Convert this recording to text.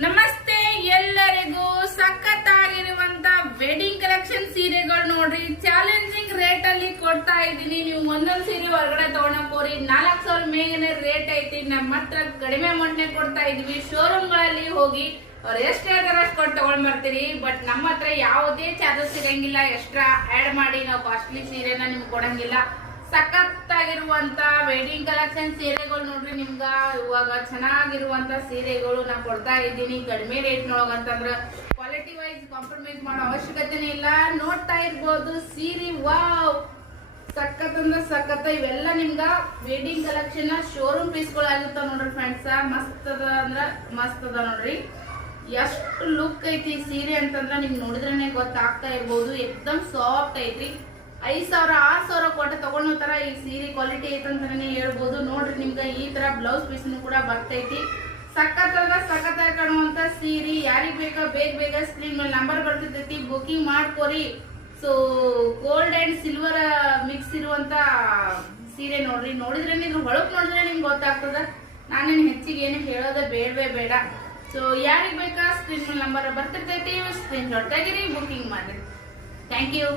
ನಮಸ್ತೆ ಎಲ್ಲರಿಗೂ. ಸಖತ್ತಾಗಿರುವಂತ wedding collection ಸೀರೆಗಳು ನೋಡ್ರಿ, ಚಾಲೆಂಜಿಂಗ್ ರೇಟ್ ಅಲ್ಲಿ ಕೊಡ್ತಾ ಇದ್ದೀನಿ. ನೀವು ಒಂದೊಂದ್ ಸೀರೆ ಹೊರಗಡೆ ತಗೊಳಕೋರಿ 4,000 ಮೇಗನೆ ರೇಟ್ ಐತಿ. ನಮ್ಮ ಹತ್ರ ಕಡಿಮೆ ಅಮೌಂಟ್ ಕೊಡ್ತಾ ಇದೀವಿ. ಶೋರೂಮ್ ಗಳಲ್ಲಿ ಹೋಗಿ ಅವ್ರು ಎಷ್ಟು ಹೇಳ್ತಾರ ಅಷ್ಟು ಕೊಟ್ಟು ತಗೊಂಡ್ ಬರ್ತೀರಿ. ಬಟ್ ನಮ್ಮ ಹತ್ರ ಯಾವುದೇ ಚಾರ್ಜಸ್ ಸಿಗಂಗಿಲ್ಲ. ಎಕ್ಸ್ಟ್ರಾ ಆಡ್ ಮಾಡಿ ನಾವು ಕಾಸ್ಟ್ಲಿ ಸೀರೆನ ನಿಮ್ಗೆ ಕೊಡಂಗಿಲ್ಲ. ಸಖತ್ತಾಗಿರುವಂತ ವೆಡ್ಡಿಂಗ್ ಕಲೆಕ್ಷನ್ ಸೀರೆಗಳು ನೋಡ್ರಿ. ನಿಮ್ಗ ಇವಾಗ ಚೆನ್ನಾಗಿರುವಂತ ಸೀರೆಗಳು ನಾ ಕೊಡ್ತಾ ಇದ್ದೀನಿ ಕಡಿಮೆ ರೇಟ್ ನೊಳಗಂತಂದ್ರ ಕ್ವಾಲಿಟಿ ವೈಸ್ ಕಾಂಪ್ರಮೈಸ್ ಮಾಡೋ ಅವಶ್ಯಕತೆನೇ ಇಲ್ಲ. ನೋಡ್ತಾ ಇರ್ಬೋದು ಸೀರೆ, ವಾವ್ ಸಖತ್ ಅಂದ್ರ ಸಖತ್. ಇವೆಲ್ಲ ನಿಮ್ಗ ವೆಡ್ಡಿಂಗ್ ಕಲೆಕ್ಷನ್ ಶೋರೂಮ್ ಪೀಸ್ಗಳು ಆಗಿರ್ತಾವ ನೋಡ್ರಿ ಫ್ರೆಂಡ್ಸ್. ಮಸ್ತ್ ಅದ ಅಂದ್ರ ಮಸ್ತ್ ಅದ ನೋಡ್ರಿ. ಎಷ್ಟು ಲುಕ್ ಐತಿ ಸೀರೆ ಅಂತಂದ್ರ ನಿಮ್ಗೆ ನೋಡಿದ್ರೇನೆ ಗೊತ್ತಾಗ್ತಾ ಇರ್ಬೋದು. ಎಕ್ದಮ್ ಸಾಫ್ಟ್ ಐತ್ರಿ. 5,000 6,000 ಕೊಟ್ಟು ತಗೊಂಡೋ ತರ ಈ ಸೀರೆ ಕ್ವಾಲಿಟಿ ಐತಂತಾನೆ ಹೇಳ್ಬೋದು. ನೋಡ್ರಿ ನಿಮ್ಗೆ ಈ ತರ ಬ್ಲೌಸ್ ಪೀಸ್ ಕೂಡ ಬರ್ತೈತಿ. ಸಖತ್ ಅಂದ್ರೆ ಸಖತ್ತಾಗಿ ಕಾಣುವಂತ ಸೀರೆ. ಯಾರಿಗ್ ಬೇಕಾ ಬೇಗ ಸ್ಕ್ರೀನ್ ಮೇಲೆ ನಂಬರ್ ಬರ್ತಿರ್ತೈತಿ, ಬುಕಿಂಗ್ ಮಾಡ್ಕೋರಿ. So gold and silver mix ಇರುವಂತ ಸೀರೆ ನೋಡ್ರಿ. ನೋಡಿದ್ರೇನೆ ಇದ್ರ ಹೊಳಪ್ ನೋಡಿದ್ರೆ ನಿಮ್ಗೆ ಗೊತ್ತಾಗ್ತದ. ನಾನೇನು ಹೆಚ್ಚಿಗೆ ಏನು ಹೇಳೋದೇ ಬೇಡ. ಸೊ ಯಾರಿಗ್ ಬೇಕಾ ಸ್ಕ್ರೀನ್ ಮೇಲೆ ನಂಬರ್ ಬರ್ತಿರ್ತೈತಿ, ಸ್ಕ್ರೀನ್ ಶಾಟ್ ತೆಗಿರಿ, ಬುಕಿಂಗ್ ಮಾಡ್ರಿ. Thank you.